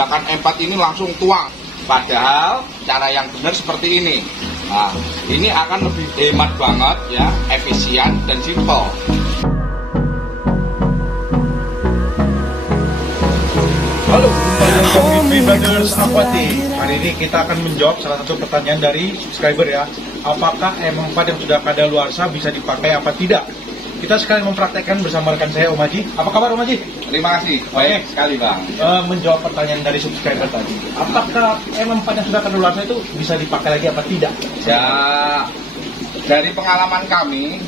menggunakan M4 ini langsung tuang. Padahal cara yang benar seperti ini. Nah, ini akan lebih hemat banget ya, efisien dan simpel. Halo, Hobi Brothers Aquatic. Hari ini kita akan menjawab salah satu pertanyaan dari subscriber ya. Apakah M4 yang sudah kadaluarsa bisa dipakai apa tidak? Kita sekalian mempraktekkan bersama rekan saya Om Haji. Apa kabar Om Haji? Terima kasih, baik sekali Bang. Menjawab pertanyaan dari subscriber tadi. Apakah M4 yang sudah kadaluarsa itu bisa dipakai lagi apa tidak? Ya, dari pengalaman kami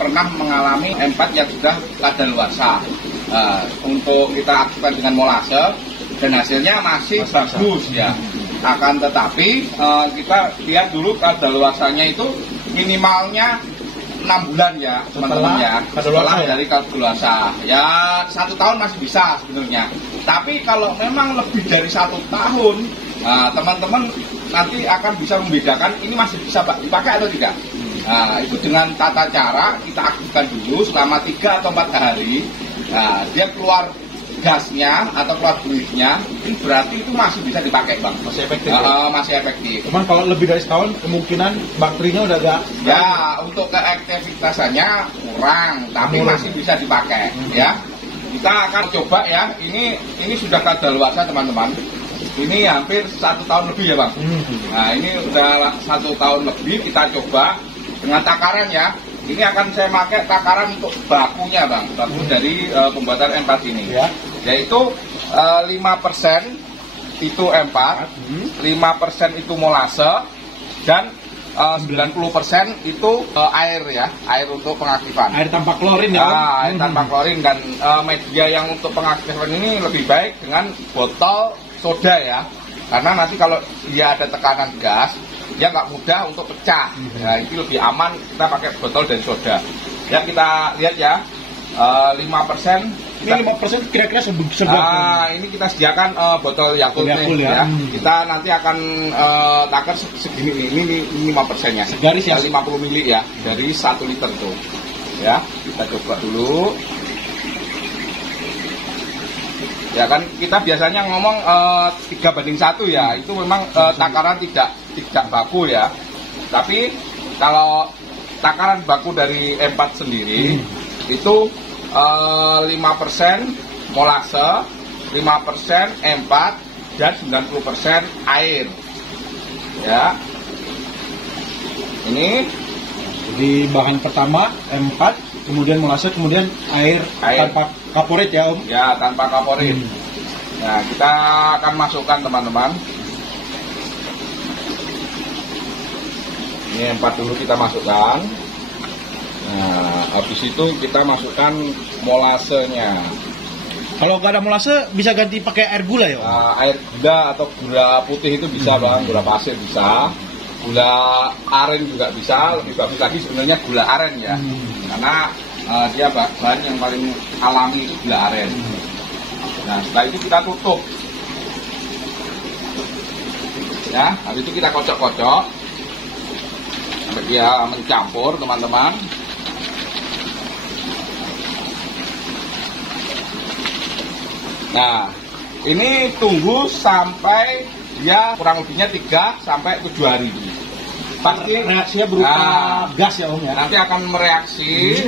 pernah mengalami M4 yang sudah kadaluarsa. Untuk kita aktifkan dengan molase dan hasilnya masih bagus ya. Akan tetapi kita lihat dulu kadaluarsanya itu minimalnya 6 bulan ya teman-teman ya, setelah dari kadaluarsa ya. 1 tahun masih bisa sebenarnya, tapi kalau memang lebih dari 1 tahun teman-teman nanti akan bisa membedakan ini masih bisa dipakai atau tidak. Itu dengan tata cara kita aktifkan dulu selama 3 atau 4 hari. Dia keluar gasnya atau keluar fluidnya, ini berarti itu masih bisa dipakai Bang. Masih efektif masih efektif. Cuman kalau lebih dari setahun kemungkinan bakterinya udah agak ya, untuk keaktifitasannya kurang, tapi masih bisa dipakai ya. Kita akan coba ya, ini sudah kadaluarsa teman-teman. Ini hampir 1 tahun lebih ya Bang. Nah, ini udah 1 tahun lebih kita coba dengan takaran ya. Ini akan saya pakai takaran untuk bakunya Bang, baku dari pembuatan M4 ini ya. Yaitu 5% itu M4, 5% itu molase, dan 90% itu air ya, air untuk pengaktifan. Air tanpa klorin ya? Air tanpa klorin, dan media yang untuk pengaktifan ini lebih baik dengan botol soda ya. Karena nanti kalau dia ada tekanan gas, dia nggak mudah untuk pecah. Ya, itu lebih aman kita pakai botol dan soda. Ya, kita lihat ya, 5%. Ini 5% kira-kira seberapa? Ini kita sediakan botol Yakult ya. Kita nanti akan takar segini nih. Ini 5%-nya. Segaris ya? 50 mili ya, dari 1 liter tuh. Ya, kita coba dulu. Ya kan kita biasanya ngomong 3:1 ya, itu memang takaran tidak baku ya. Tapi kalau takaran baku dari M4 sendiri itu 5% molase, 5% M4 dan 90% air. Ya. Ini di bahan pertama M4, kemudian molase, kemudian air tanpa kaporit ya Om? Ya, tanpa kaporit. Nah, kita akan masukkan teman-teman. Ini M4 dulu kita masukkan. Nah, habis itu kita masukkan molasenya. Kalau nggak ada molase bisa ganti pakai air gula ya Om? Air gula atau gula putih itu bisa Bang, gula pasir bisa. Gula aren juga bisa, lebih bagus lagi sebenarnya gula aren ya. Karena dia bahan yang paling alami itu gula aren. Nah, setelah itu kita tutup. Ya, habis itu kita kocok-kocok sampai dia mencampur teman-teman. Nah, ini tunggu sampai dia kurang lebihnya 3 sampai 7 hari. Pasti reaksinya berupa gas ya Om ya? Nanti akan mereaksi,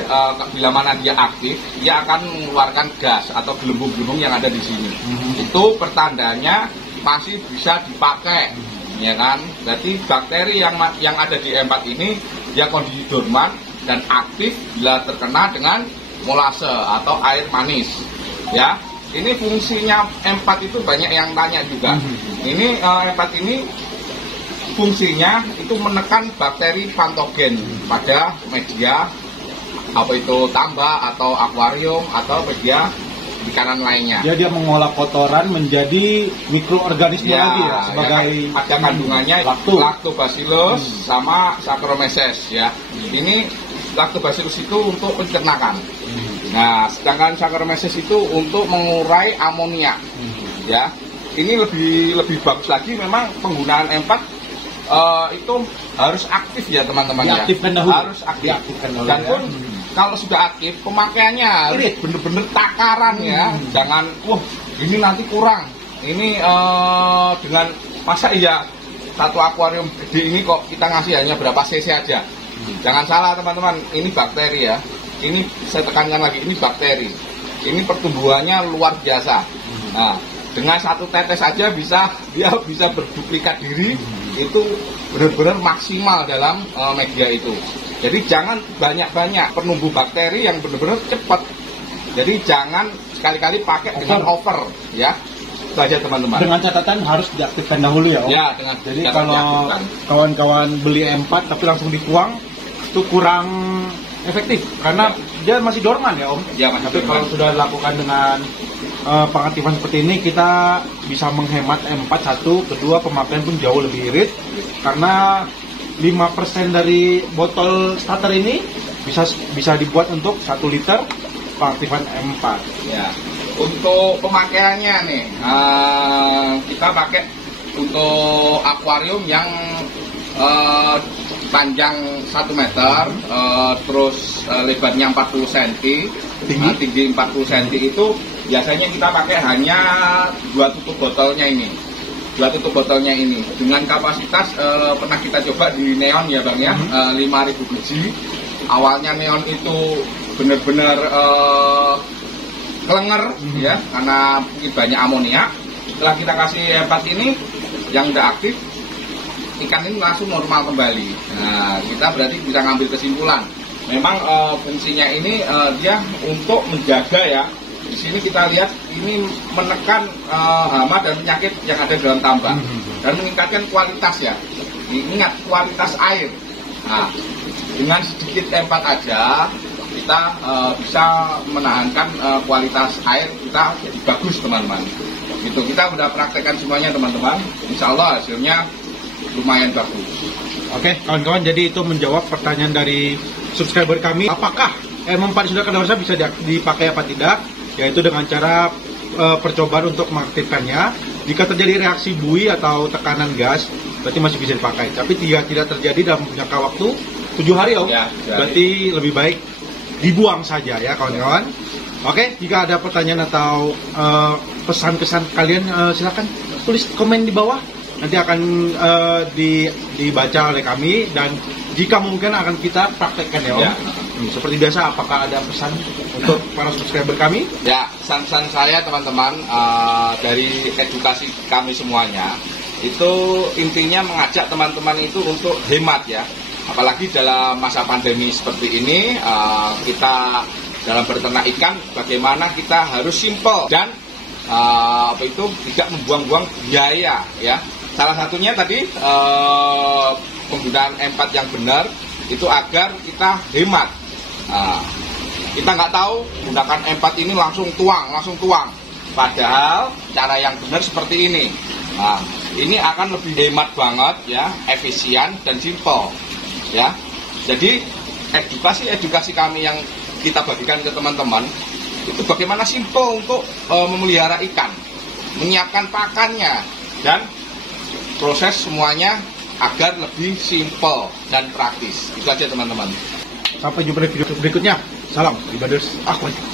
bila mana dia aktif, dia akan mengeluarkan gas atau gelembung-gelembung yang ada di sini. Itu pertandanya masih bisa dipakai, ya kan? Jadi bakteri yang ada di M4 ini dia kondisi dorman dan aktif bila terkena dengan molase atau air manis, ya. Ini fungsinya M4 itu banyak yang tanya juga. Ini M4 ini fungsinya itu menekan bakteri patogen pada media, apa itu tambak atau akuarium atau media ikan lainnya. Jadi dia mengolah kotoran menjadi mikroorganisme lagi ya, sebagai ya, ada kandungannya lactobacillus sama Saccharomyces ya. Ini lactobacillus itu untuk pencernaan. Nah, sedangkan Saccharomyces itu untuk mengurai amonia. Ya. Ini lebih bagus lagi memang penggunaan M4 itu harus aktif ya teman-teman ya. Harus aktif. Dan pun kalau sudah aktif pemakaiannya harus bener-bener takaran ya. Jangan ini nanti kurang. ini dengan masa iya satu akuarium gede ini kok kita ngasih hanya berapa cc aja. Jangan salah teman-teman, ini bakteri ya. Ini saya tekankan lagi, ini bakteri. Ini pertumbuhannya luar biasa. Nah, dengan satu tetes aja dia bisa berduplikat diri. Itu benar-benar maksimal dalam media itu. Jadi jangan banyak-banyak penumbuh bakteri yang benar-benar cepat. Jadi jangan sekali-kali pakai dengan over ya. Itu aja teman-teman. Dengan catatan harus diaktifkan dahulu ya Om. Ya, dengan jadi kalau kawan-kawan beli M4 tapi langsung dituang itu kurang efektif karena dia masih dorman ya Om. Ya, masih tapi dorman. kalau sudah dilakukan dengan pengaktifan seperti ini, kita bisa menghemat M4 satu, kedua pemakaian pun jauh lebih irit karena 5% dari botol starter ini bisa dibuat untuk 1 liter pengaktifan M4. Ya. Untuk pemakaiannya nih, kita pakai untuk akuarium yang panjang 1 meter, terus lebarnya 40 cm, tinggi 40 cm itu biasanya kita pakai hanya 2 tutup botolnya ini. 2 tutup botolnya ini dengan kapasitas pernah kita coba di neon ya Bang ya, 5.000 biji. Awalnya neon itu benar-benar kelenger ya karena mungkin banyak amonia. Setelah kita kasih M4 ini yang udah aktif, ikan ini langsung normal kembali. Nah, kita berarti bisa ngambil kesimpulan. Memang fungsinya ini dia untuk menjaga ya. Di sini kita lihat ini menekan hama dan penyakit yang ada dalam tambak dan meningkatkan kualitas ya. Ingat kualitas air. Nah, dengan sedikit M4 aja kita bisa menahankan kualitas air kita jadi bagus teman-teman. Gitu, kita udah praktekkan semuanya teman-teman. Insya Allah hasilnya lumayan bagus. Oke, kawan-kawan, jadi itu menjawab pertanyaan dari subscriber kami. Apakah M4 sudah kadaluarsa bisa dipakai apa tidak? Yaitu dengan cara percobaan untuk mengaktifkannya. Jika terjadi reaksi buih atau tekanan gas, berarti masih bisa dipakai. Tapi tidak terjadi dalam jangka waktu 7 hari Om. Ya, berarti lebih baik dibuang saja ya kawan-kawan. Oke, jika ada pertanyaan atau pesan-pesan kalian silakan tulis komen di bawah. Nanti akan dibaca oleh kami dan jika mungkin akan kita praktekkan ya Om. Ya. Seperti biasa, apakah ada pesan untuk para subscriber kami? Ya, pesan-pesan saya teman-teman dari edukasi kami semuanya itu intinya mengajak teman-teman itu untuk hemat ya. Apalagi dalam masa pandemi seperti ini, kita dalam berternak ikan bagaimana kita harus simple dan tidak membuang-buang biaya ya. Salah satunya tadi penggunaan M4 yang benar itu agar kita hemat. Kita nggak tahu menggunakan M4 ini langsung tuang. Padahal cara yang benar seperti ini. Ini akan lebih hemat banget ya, efisien dan simple. Ya, jadi edukasi kami yang kita bagikan ke teman-teman itu bagaimana simple untuk memelihara ikan, menyiapkan pakannya dan proses semuanya agar lebih simple dan praktis. Itu aja teman-teman. Sampai jumpa di video berikutnya. Salam, Ibaders Aquatic.